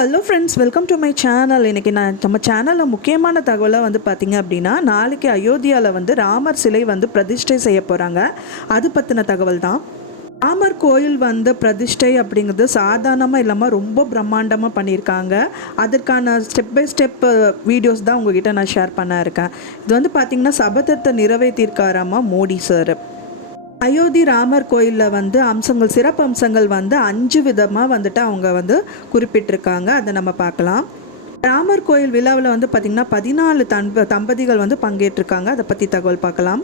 Hello friends, welcome to my channel. இன்றைக்கி நம்ம சேனலில் முக்கியமான தகவலாக பார்த்திங்க அப்படின்னா, நாளைக்கு அயோத்தியாவில் ராமர் சிலை பிரதிஷ்டை செய்ய போகிறாங்க. அது பற்றின தகவல் தான். ராமர் கோயில் பிரதிஷ்டை அப்படிங்கிறது சாதாரணமாக இல்லாமல் ரொம்ப பிரம்மாண்டமாக பண்ணியிருக்காங்க. அதற்கான ஸ்டெப் பை ஸ்டெப் வீடியோஸ் தான் உங்ககிட்ட நான் ஷேர் பண்ண இருக்கேன். இது பார்த்திங்கன்னா சபதத்தை நிறைவேற்றியிருக்காராமா மோடி சார். அயோத்தி ராமர் கோயிலில் அம்சங்கள், சிறப்பு அம்சங்கள் 5 விதமாக அவங்க குறிப்பிட்டிருக்காங்க. அதை நம்ம பார்க்கலாம். ராமர் கோயில் விழாவில் பார்த்திங்கன்னா 14 தம்பதிகள் பங்கேற்றிருக்காங்க. அதை பற்றி தகவல் பார்க்கலாம்.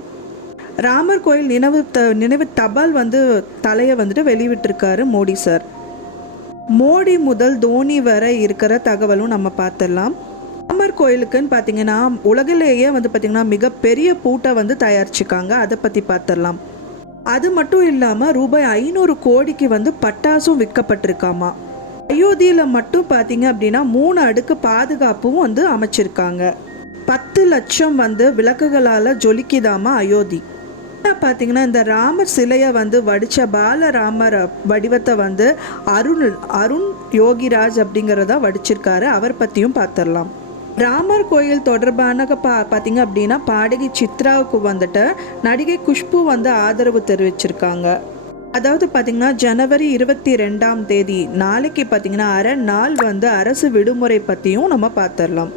ராமர் கோயில் நினைவு தபால் தலையை வெளியிட்டிருக்காரு மோடி சார். மோடி முதல் தோனி வரை இருக்கிற தகவலும் நம்ம பார்த்துடலாம். ராமர் கோயிலுக்குன்னு பார்த்திங்கன்னா உலகிலேயே பார்த்திங்கன்னா மிகப்பெரிய பூட்டை தயாரிச்சிருக்காங்க. அதை பற்றி பார்த்துடலாம். அது மட்டும் இல்லாமல் ரூபாய் 500 கோடிக்கு பட்டாசும் விற்கப்பட்டிருக்காமா. அயோத்தியில் மட்டும் பார்த்தீங்க அப்படின்னா 3 அடுக்கு பாதுகாப்பும் அமைச்சிருக்காங்க. 10 லட்சம் விளக்குகளால் ஜொலிக்குதாமா அயோத்தி. பார்த்தீங்கன்னா இந்த ராமர் சிலையை வடித்த பாலராமர் வடிவத்தை அருண் யோகிராஜ் அப்படிங்கிறத வடிச்சிருக்காரு. அவர் பற்றியும் பார்த்துடலாம். ராமர் கோயில் தொடர்பான பார்த்தீங்க அப்படின்னா பாடகி சித்ராவுக்கு நடிகை குஷ்பு ஆதரவு தெரிவிச்சிருக்காங்க. அதாவது பார்த்தீங்கன்னா ஜனவரி 22ஆம் தேதி நாளைக்கு பார்த்தீங்கன்னா அரை நாள் அரசு விடுமுறை பற்றியும் நம்ம பார்த்துடலாம்.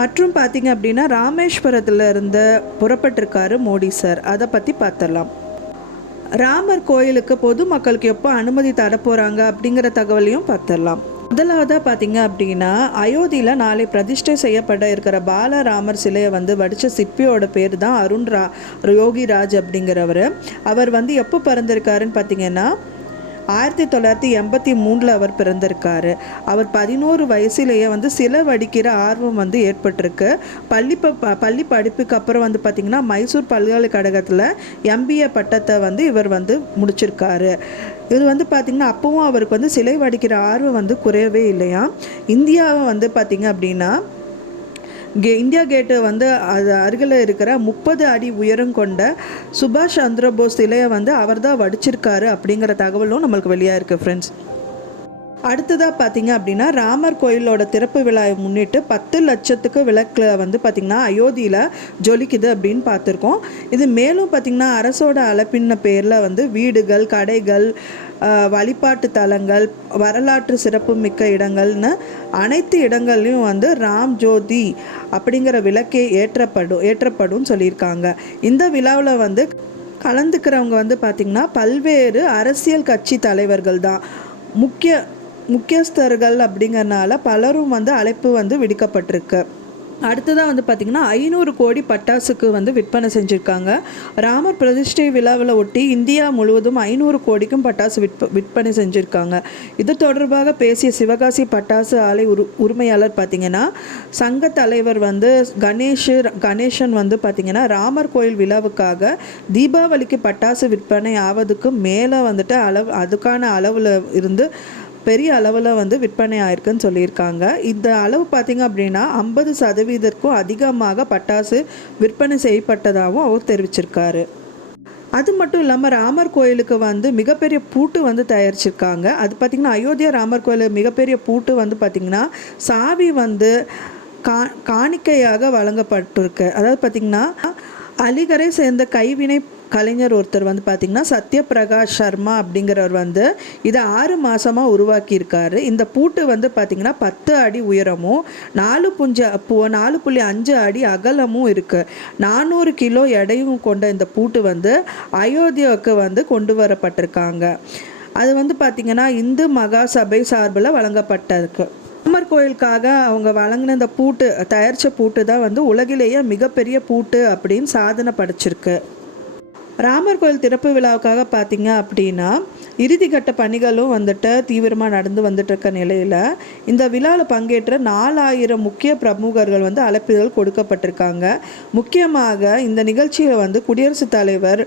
மற்றும் பார்த்தீங்க அப்படின்னா ராமேஸ்வரத்தில் இருந்து புறப்பட்டிருக்காரு மோடி சார். அதை பற்றி பார்த்துடலாம். ராமர் கோயிலுக்கு பொதுமக்களுக்கு எப்போ அனுமதி தர போகிறாங்க அப்படிங்கிற தகவலையும் பார்த்துடலாம். முதலாவதாக பார்த்தீங்க அப்படின்னா அயோத்தியில் நாளை பிரதிஷ்டை செய்யப்பட இருக்கிற பாலராமர் சிலையை வடித்த சிற்பியோட பேர் தான் அருண் யோகிராஜ் அப்படிங்கிறவர். அவர் எப்போ பிறந்திருக்காருன்னு பார்த்தீங்கன்னா 1983 அவர் பிறந்திருக்காரு. அவர் 11 வயசுலேயே சிலை வடிக்கிற ஆர்வம் ஏற்பட்டிருக்கு. பள்ளி படிப்புக்கு அப்புறம் பார்த்திங்கன்னா மைசூர் பல்கலைக்கழகத்தில் MBA பட்டத்தை இவர் முடிச்சிருக்காரு. இது பார்த்திங்கன்னா அப்பவும் அவருக்கு சிலை வடிக்கிற ஆர்வம் குறையவே இல்லையா. இந்தியாவை பார்த்திங்க அப்படின்னா இந்தியா கேட்டு அது அருகில் இருக்கிற 30 அடி உயரம் கொண்ட சுபாஷ் சந்திர போஸ் சிலையை அவர் தான் வடிச்சிருக்காரு அப்படிங்கிற தகவலும் நம்மளுக்கு வெளியாக இருக்குது ஃப்ரெண்ட்ஸ். அடுத்ததாக பார்த்தீங்க அப்படின்னா ராமர் கோயிலோட திறப்பு விழாவை முன்னிட்டு 10 லட்சத்துக்கு விளக்கில் பார்த்திங்கன்னா அயோத்தியில் ஜொலிக்குது அப்படின்னு பார்த்துருக்கோம். இது மேலும் பார்த்திங்கன்னா அரசோட அழைப்பின்ன பேரில் வீடுகள், கடைகள், வழிபாட்டு தலங்கள், வரலாற்று சிறப்பு மிக்க இடங்கள்னு அனைத்து இடங்கள்லையும் ராம் ஜோதி அப்படிங்கிற விளக்கே ஏற்றப்படும் சொல்லியிருக்காங்க. இந்த விழாவில் கலந்துக்கிறவங்க பார்த்திங்கன்னா பல்வேறு அரசியல் கட்சி தலைவர்கள் தான், முக்கியஸ்தர்கள் அப்படிங்கிறனால பலரும் அழைப்பு விடுக்கப்பட்டிருக்கு. அடுத்ததாக பார்த்திங்கன்னா 500 கோடி பட்டாசுக்கு விற்பனை செஞ்சுருக்காங்க. ராமர் பிரதிஷ்டை விழாவில் ஒட்டி இந்தியா முழுவதும் 500 கோடிக்கும் பட்டாசு விற்பனை செஞ்சுருக்காங்க. இது தொடர்பாக பேசிய சிவகாசி பட்டாசு ஆலை உரிமையாளர் பார்த்திங்கன்னா சங்க தலைவர் கணேசன் பார்த்திங்கன்னா ராமர் கோயில் விழாவுக்காக தீபாவளிக்கு பட்டாசு விற்பனை ஆவதுக்கு மேலே அதுக்கான அளவில் இருந்து பெரிய அளவில் விற்பனை ஆயிருக்குன்னு சொல்லியிருக்காங்க. இந்த அளவு பார்த்திங்க அப்படின்னா 50% அதிகமாக பட்டாசு விற்பனை செய்யப்பட்டதாகவும் அவர் தெரிவிச்சிருக்காரு. அது மட்டும் இல்லாமல் ராமர் கோயிலுக்கு மிகப்பெரிய பூட்டு தயாரிச்சிருக்காங்க. அது பார்த்திங்கன்னா அயோத்தியா ராமர் கோயில் மிகப்பெரிய பூட்டு பார்த்திங்கன்னா சாவி காணிக்கையாக வழங்கப்பட்டிருக்கு. அதாவது பார்த்திங்கன்னா அலிகரை சேர்ந்த கைவினை கலைஞர் ஒருத்தர் பார்த்திங்கன்னா சத்யபிரகாஷ் சர்மா அப்படிங்கிறவர் இதை 6 மாதமாக உருவாக்கியிருக்காரு. இந்த பூட்டு பார்த்திங்கன்னா 10 அடி உயரமும் 4.5 அடி அகலமும் இருக்குது. 400 கிலோ எடையும் கொண்ட இந்த பூட்டு அயோத்தியாவுக்கு கொண்டு வரப்பட்டிருக்காங்க. அது பார்த்திங்கன்னா இந்து மகாசபை சார்பில் வழங்கப்பட்டிருக்கு. ராமர் கோயிலுக்காக அவங்க வழங்கின இந்த பூட்டு, தயாரித்த பூட்டு தான் உலகிலேயே மிகப்பெரிய பூட்டு அப்படின்னு சாதனை படைச்சிருக்கு. ராமர் கோயில் திறப்பு விழாவுக்காக பார்த்தீங்க அப்படின்னா இறுதிக்கட்ட பணிகளும் தீவிரமாக நடந்து இருக்க நிலையில் இந்த விழாவில் பங்கேற்ற 4000 முக்கிய பிரமுகர்கள் அழைப்புகள் கொடுக்கப்பட்டிருக்காங்க. முக்கியமாக இந்த நிகழ்ச்சியில் குடியரசுத் தலைவர்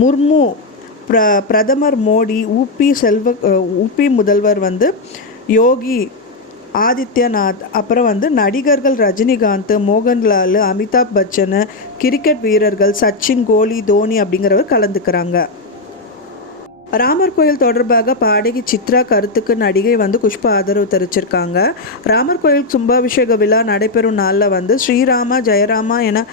முர்மு, பிரதமர் மோடி, ஊபி முதல்வர் யோகி ஆதித்யநாத், அப்புறம் நடிகர்கள் ரஜினிகாந்த், மோகன்லால், அமிதாப் பச்சன், கிரிக்கெட் வீரர்கள் சச்சின், கோலி, தோனி அப்படிங்கிறவர் கலந்துக்கிறாங்க. ராமர் கோயில் தொடர்பாக பாடகி சித்ரா கருத்துக்கு நடிகை வந்து குஷ்பா ஆதரவு தெரிவிச்சிருக்காங்க. ராமர் கோயில் கும்பாபிஷேக விழா நடைபெறும் நாளில் வந்து ஸ்ரீராமா ஜெயராமா என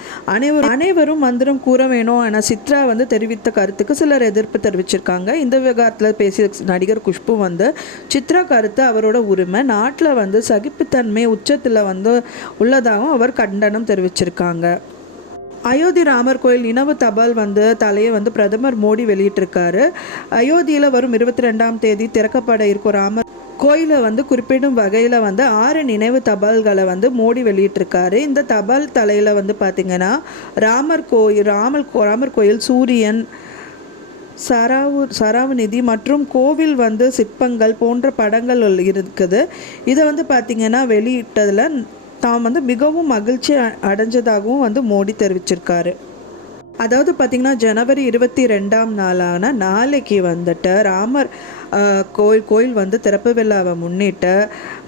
அனைவரும் மந்திரம் கூற வேணும் என சித்ரா வந்து தெரிவித்த கருத்துக்கு சிலர் எதிர்ப்பு தெரிவிச்சிருக்காங்க. இந்த விவகாரத்தில் பேசிய நடிகர் குஷ்பு வந்து சித்ரா கருத்து அவரோட உரிமை, நாட்டில் வந்து சகிப்புத்தன்மை உச்சத்தில் வந்து உள்ளதாகவும் அவர் கண்டனம் தெரிவிச்சிருக்காங்க. அயோத்தி ராமர் கோயில் நினைவு தபால் வந்து தலையை வந்து பிரதமர் மோடி வெளியிட்டிருக்காரு. அயோத்தியில் வரும் 22ஆம் தேதி திறக்கப்பட இருக்கும் ராமர் கோயிலை வந்து குறிப்பிடும் வகையில் வந்து 6 நினைவு தபால்களை வந்து மோடி வெளியிட்டிருக்காரு. இந்த தபால் தலையில் வந்து பார்த்திங்கன்னா ராமர் கோயில், சூரியன், சராவநிதி மற்றும் கோவில் வந்து சிற்பங்கள் போன்ற படங்கள் இருக்குது. இதை வந்து பார்த்திங்கன்னா வெளியிட்டதில் தாம் வந்து மிகவும் மகிழ்ச்சி அடைஞ்சதாகவும் வந்து மோடி தெரிவிச்சிருக்காரு. அதாவது பார்த்திங்கன்னா ஜனவரி 22ஆம் நாளான நாளைக்கு வந்துட்டு ராமர் கோயில் வந்து திறப்பு விழாவை முன்னிட்டு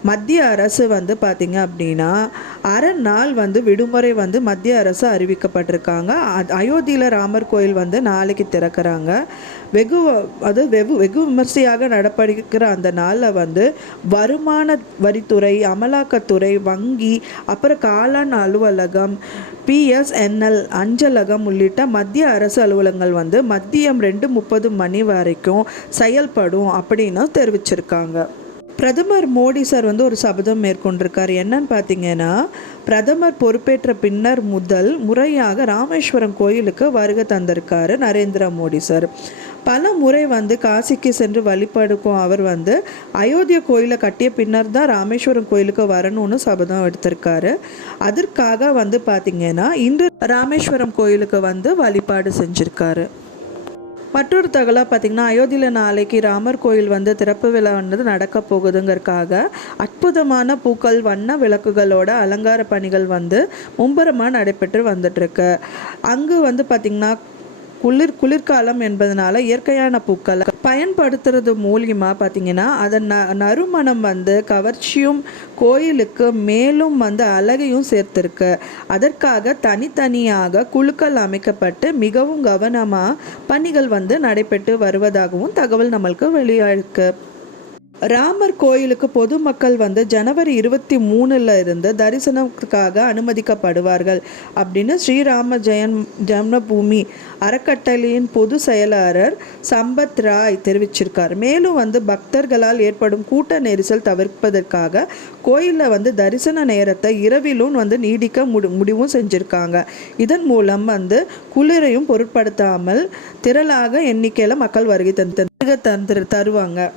மத்திய அரசு வந்து பார்த்திங்க அப்படின்னா அரை நாள் வந்து விடுமுறை வந்து மத்திய அரசு அறிவிக்கப்பட்டிருக்காங்க. அயோத்தியில் ராமர் கோயில் வந்து நாளைக்கு திறக்கிறாங்க. வெகு விமர்சையாக நடப்படுகிற அந்த நாளில் வந்து வருமான வரித்துறை, அமலாக்கத்துறை, வங்கி, அப்புறம் காளான் அலுவலகம், PSNL அஞ்சலகம் உள்ளிட்ட மத்திய அரசு அலுவலகங்கள் வந்து மதியம் 2:30 மணி வரைக்கும் செயல்படும் அப்படின்னு தெரிவிச்சிருக்காங்க. பிரதமர் மோடி சார் வந்து ஒரு சபதம் மேற்கொண்டிருக்கார். என்னன்னு பார்த்தீங்கன்னா, பிரதமர் பொறுப்பேற்ற பின்னர் முதல் முறையாக ராமேஸ்வரம் கோயிலுக்கு வருகை தந்திருக்காரு நரேந்திர மோடி சார். பல முறை வந்து காசிக்கு சென்று வழிபடுக்கும் அவர் வந்து அயோத்தியா கோயிலை கட்டிய பின்னர் தான் ராமேஸ்வரம் கோயிலுக்கு வரணும்னு சபதம் எடுத்திருக்காரு. அதற்காக வந்து பார்த்திங்கன்னா இன்று ராமேஸ்வரம் கோயிலுக்கு வந்து வழிபாடு செஞ்சுருக்காரு. மற்றொரு தகவலாக பார்த்திங்கன்னா, அயோத்தியில் நாளைக்கு ராமர் கோயில் வந்து திறப்பு விழா வந்து நடக்க போகுதுங்கிறதுக்காக அற்புதமான பூக்கள், வண்ண விளக்குகளோட அலங்கார பணிகள் வந்து மும்பரமாக நடைபெற்று வந்துட்டுருக்கு. அங்கு வந்து பார்த்திங்கன்னா குளிர்காலம் என்பதனால இயற்கையான பூக்களை பயன்படுத்துறது மூலியமாக பார்த்திங்கன்னா அதன் நறுமணம் வந்து கவர்ச்சியும் கோயிலுக்கு மேலும் வந்து அழகையும் சேர்த்திருக்கு. அதற்காக தனித்தனியாக குழுக்கள் அமைக்கப்பட்டு மிகவும் கவனமாக பணிகள் வந்து நடைபெற்று வருவதாகவும் தகவல் நம்மளுக்கு வெளியாயிருக்கு. ராமர் கோயிலுக்கு பொதுமக்கள் வந்து ஜனவரி 23 இருந்து தரிசனத்துக்காக அனுமதிக்கப்படுவார்கள் அப்படின்னு ஸ்ரீராம ஜென்மபூமி அறக்கட்டளையின் பொது செயலாளர் சம்பத் ராய் தெரிவிச்சிருக்கார். மேலும் வந்து பக்தர்களால் ஏற்படும் கூட்ட நெரிசல் தவிர்ப்பதற்காக கோயிலில் வந்து தரிசன நேரத்தை இரவிலும் வந்து நீடிக்க முடிவும் செஞ்சுருக்காங்க. இதன் மூலம் வந்து குளிரையும் பொருட்படுத்தாமல் திரளாக எண்ணிக்கையில் மக்கள் வருகை தருவாங்க.